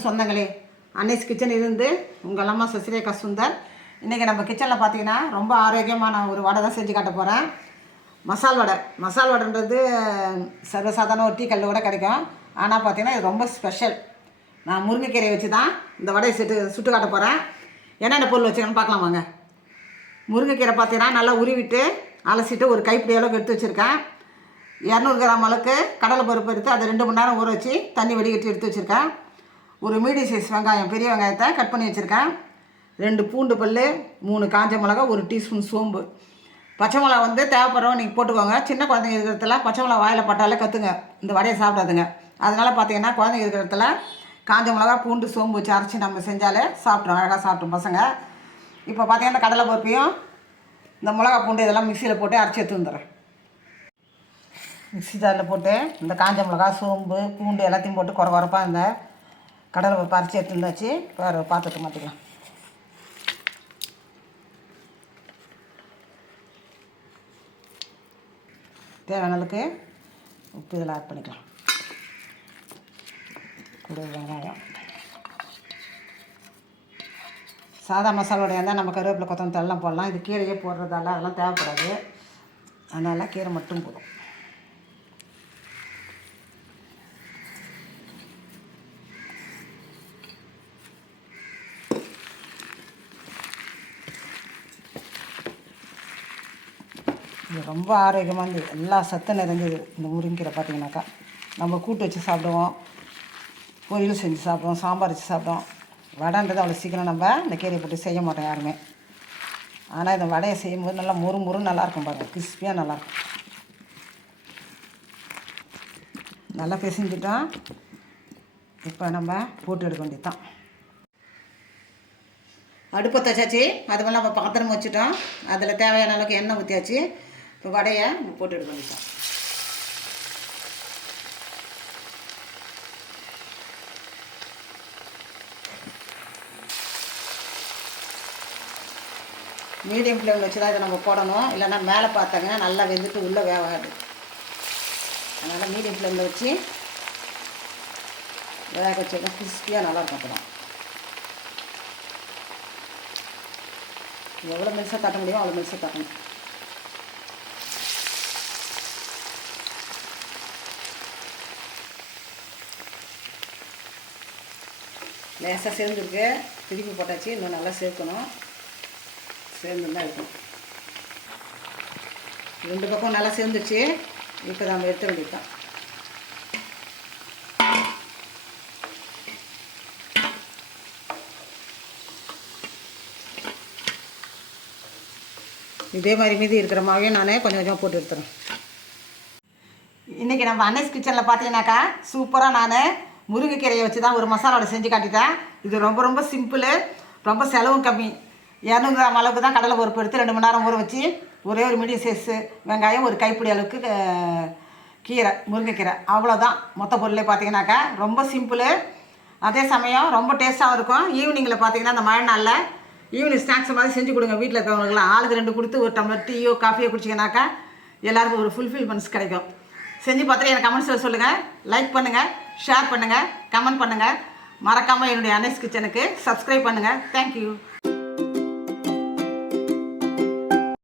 வணக்கம் சொந்தங்களே. அன்னைஸ் கிச்சன் இருந்து உங்கள் அம்மா சசிரேகா சுந்தர். இன்றைக்கி நம்ம கிச்சனில் பார்த்தீங்கன்னா ரொம்ப ஆரோக்கியமான ஒரு வடை தான் செஞ்சு காட்ட போகிறேன். மசால் வடைன்றது சர்வசாதாரண ஒரு டீ கல் கூட கிடைக்கும். ஆனால் பார்த்தீங்கன்னா இது ரொம்ப ஸ்பெஷல். நான் முருங்கைக்கீரையை வச்சு தான் இந்த வடையை சுட்டு காட்ட போகிறேன். என்னென்ன பொருள் வச்சுக்கணும்னு பார்க்கலாம் வாங்க. முருங்கைக்கீரை பார்த்தீங்கன்னா நல்லா உருவிட்டு அலசிட்டு ஒரு கைப்பிடி அளவுக்கு எடுத்து வச்சுருக்கேன். 200 கிராம் அளவுக்கு கடலை பருப்பு எடுத்து அதை 2 மணி நேரம் ஊற வச்சு தண்ணி வடிகட்டி எடுத்து வச்சுருக்கேன். ஒரு மீடியம் சைஸ் வெங்காயம், பெரிய வெங்காயத்தை கட் பண்ணி வச்சுருக்கேன். 2 பூண்டு பல், 3 காஞ்ச மிளகா, 1 டீஸ்பூன் சோம்பு. பச்சை மிளகா வந்து தேவைப்படுறவங்க நீங்கள் போட்டுக்கோங்க. சின்ன குழந்தைங்க இருக்கிறதுல பச்சை மிளகா வாயில் பட்டாலே கற்றுங்க, இந்த வடையை சாப்பிடாதுங்க. அதனால் பார்த்தீங்கன்னா குழந்தைங்க இருக்கிறதுல காஞ்ச மிளகா, பூண்டு, சோம்பு வச்சு அரைச்சி நம்ம செஞ்சாலே சாப்பிட்றோம், அழகாக சாப்பிட்டோம் பசங்க. இப்போ பார்த்தீங்கன்னா இந்த கடலை பருப்பையும் இந்த மிளகா, பூண்டு இதெல்லாம் மிக்சியில் போட்டு அரைச்சி எடுத்து வந்துடுறேன். மிக்ஸி ஜாரில் போட்டு இந்த காஞ்ச மிளகா, சோம்பு, பூண்டு எல்லாத்தையும் போட்டு குறப்பாக இந்த கடலை பருப்பு அரைச்சி எடுத்து வந்தாச்சு. வேறு பாத்திரத்தை மாற்றிக்கலாம். தேவையான அளவுக்கு உப்பு இதில் ஆட் பண்ணிக்கலாம். கூட வெங்காயம். சாதா மசாலோடைய இருந்தால் நம்ம கருவேப்பிலை, கொத்தமல்லி எல்லாம் போடலாம். இது கீரையே போடுறதால அதெல்லாம் தேவைப்படாது. அதனால் கீரை மட்டும் போதும். இது ரொம்ப ஆரோக்கியமானது, எல்லா சத்து நிறைஞ்சது. இந்த முருங்கீரை பார்த்திங்கனாக்கா நம்ம கூட்டு வச்சு சாப்பிடுவோம், பொரியல் செஞ்சு சாப்பிடுவோம், சாம்பார் வச்சு சாப்பிடுவோம். வடைன்றது அவ்வளோ சீக்கிரம் நம்ம இந்த கீரையை போட்டு செய்ய மாட்டோம் யாருமே. ஆனால் இந்த வடையை செய்யும்போது நல்லா முறு நல்லாயிருக்கும் பாருங்கள், கிறிஸ்பியாக நல்லாயிருக்கும். நல்லா பிசைஞ்சிட்டோம். இப்போ நம்ம போட்டு எடுக்க வேண்டியது தான். அடுப்பை தச்சாச்சு, அது மேலே நம்ம பாத்திரம் வச்சுட்டோம். அதில் தேவையான அளவுக்கு எண்ணெய் ஊற்றியாச்சு. இப்போ வடையை போட்டு எடுக்க வேண்டியதான். மீடியம் ஃப்ளேமில் வச்சு தான் இதை நம்ம போடணும், இல்லைன்னா மேலே பார்த்தாங்கன்னா நல்லா வெந்துட்டு உள்ளே வேகாது. அதனால் மீடியம் ஃப்ளேமில் வச்சு வேக வச்சுருக்கோம். கிறிஸ்பியாக நல்லாயிருக்கும். அப்புறம் எவ்வளோ மெல்சாக தட்ட முடியுமோ அவ்வளோ மெல்சாக தட்டணும். லேசாக சேர்ந்துருக்கு, திருப்பி போட்டாச்சு. இன்னும் நல்லா சேர்க்கணும், சேர்ந்துருந்தா இருக்கும். 2 பக்கம் நல்லா சேர்ந்துச்சு. இப்போ நம்ம எடுத்த வேண்டியதுதான். இதே மாதிரி மீதி இருக்கிற மாவையும் நான் கொஞ்சம் கொஞ்சமாக போட்டு எடுத்துறேன். இன்றைக்கி நம்ம அன்னைஸ் கிச்சனில் பார்த்தீங்கன்னாக்கா சூப்பராக நான் முருங்கைக்கீரையை வச்சு தான் ஒரு மசாலாவோட செஞ்சு காட்டிட்டேன். இது ரொம்ப ரொம்ப சிம்பிளு, ரொம்ப செலவும் கம்மி. 200 கிராம் அளவுக்கு தான் கடலை பருப்பு எடுத்து 2 மணி நேரம் ஊற வச்சு ஒரே ஒரு மீடியம் சைஸு வெங்காயம், ஒரு கைப்பிடி அளவுக்கு கீரை, முருங்கைக்கீரை, அவ்வளோதான். மொத்த பொருளே பார்த்தீங்கன்னாக்கா ரொம்ப சிம்பிளு, அதே சமயம் ரொம்ப டேஸ்ட்டாகவும் இருக்கும். ஈவினிங்கில் பார்த்தீங்கன்னா அந்த மழை நாளில் ஈவினிங் ஸ்நாக்ஸ் மாதிரி செஞ்சு கொடுங்க. வீட்டில் இருக்கிறவங்களுக்குலாம் ஆளுக்கு 2 கொடுத்து ஒரு டம்ளர் டீயோ காஃபியோ குடிச்சிங்கனாக்கா எல்லாருக்கும் ஒரு ஃபுல்ஃபில்மெண்ட்ஸ் கிடைக்கும். செஞ்சு பார்த்துட்டு எனக்கு கமெண்ட்ஸில் சொல்லுங்கள். லைக் பண்ணுங்கள், ஷேர் பண்ணுங்கள், கமெண்ட் பண்ணுங்கள். மறக்காமல் என்னுடைய அன்னைஸ் கிச்சனுக்கு சப்ஸ்கிரைப் பண்ணுங்கள். தேங்க்யூ.